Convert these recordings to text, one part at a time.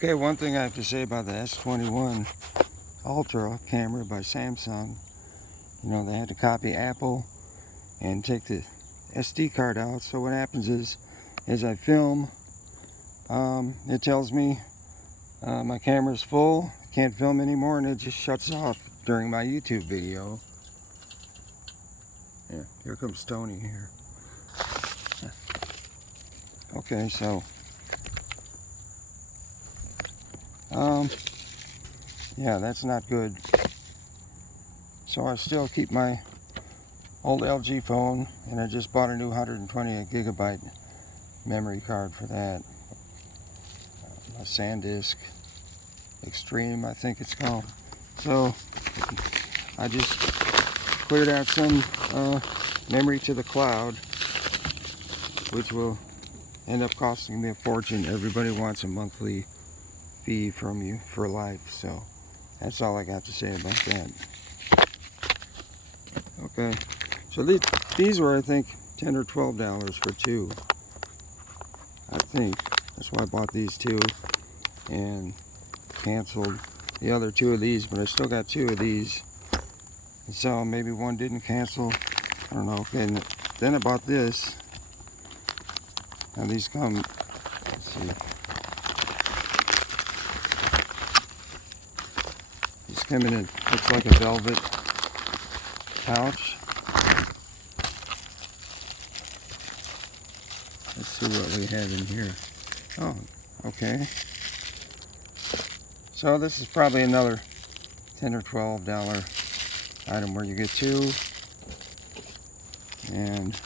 Okay, one thing I have to say about the S21 Ultra camera by Samsung, you know, they had to copy Apple and take the SD card out. So what happens is, as I film, it tells me my camera's full, can't film anymore, and it just shuts off during my YouTube video. Yeah, here comes Tony here. Okay, so yeah, that's not good. So I still keep my old LG phone, and I just bought a new 120 gigabyte memory card for that. A SanDisk Extreme, I think it's called. So I just cleared out some memory to the cloud, which will end up costing me a fortune. Everybody wants a monthly fee from you for life, so that's all I got to say about that. Okay, so these were, I think, $10 or $12 for two. I think that's why I bought these two and canceled the other two of these, but I still got two of these. So maybe one didn't cancel. I don't know. Okay, and then I bought this. Now these come, let's see. These come in, it looks like a velvet pouch. Let's see what we have in here. Oh, okay. So this is probably another $10 or $12 item where you get two. And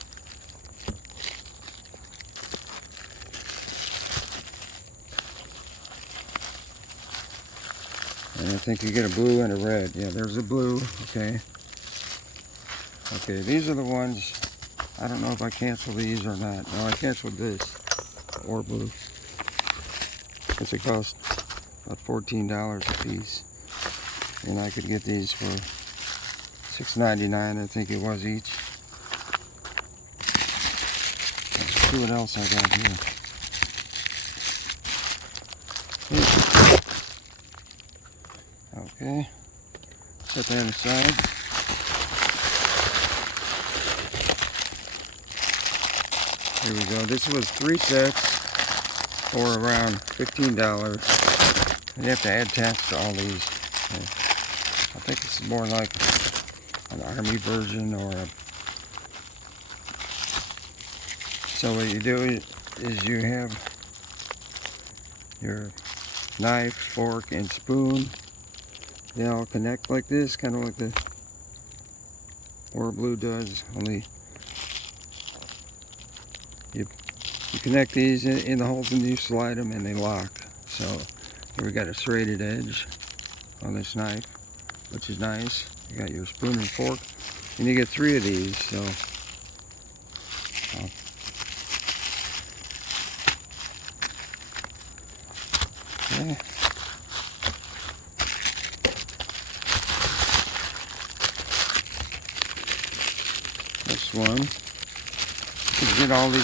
I think you get a blue and a red. Yeah, there's a blue. Okay. Okay, these are the ones. I don't know if I cancel these or not. No, I canceled this. Or blue. Because it cost about $14 a piece. And I could get these for $6.99, I think it was each. Let's see what else I got here. Okay, set that aside. Here we go. This was 3 sets for around $15. And you have to add tax to all these. Okay. I think this is more like an army version or a... So what you do is you have your knife, fork, and spoon. They all connect like this, kind of like the Blue does, only you connect these in the holes and you slide them and they lock. So here we got a serrated edge on this knife, which is nice. You got your spoon and fork, and you get 3 of these. So okay. This one, you can get all these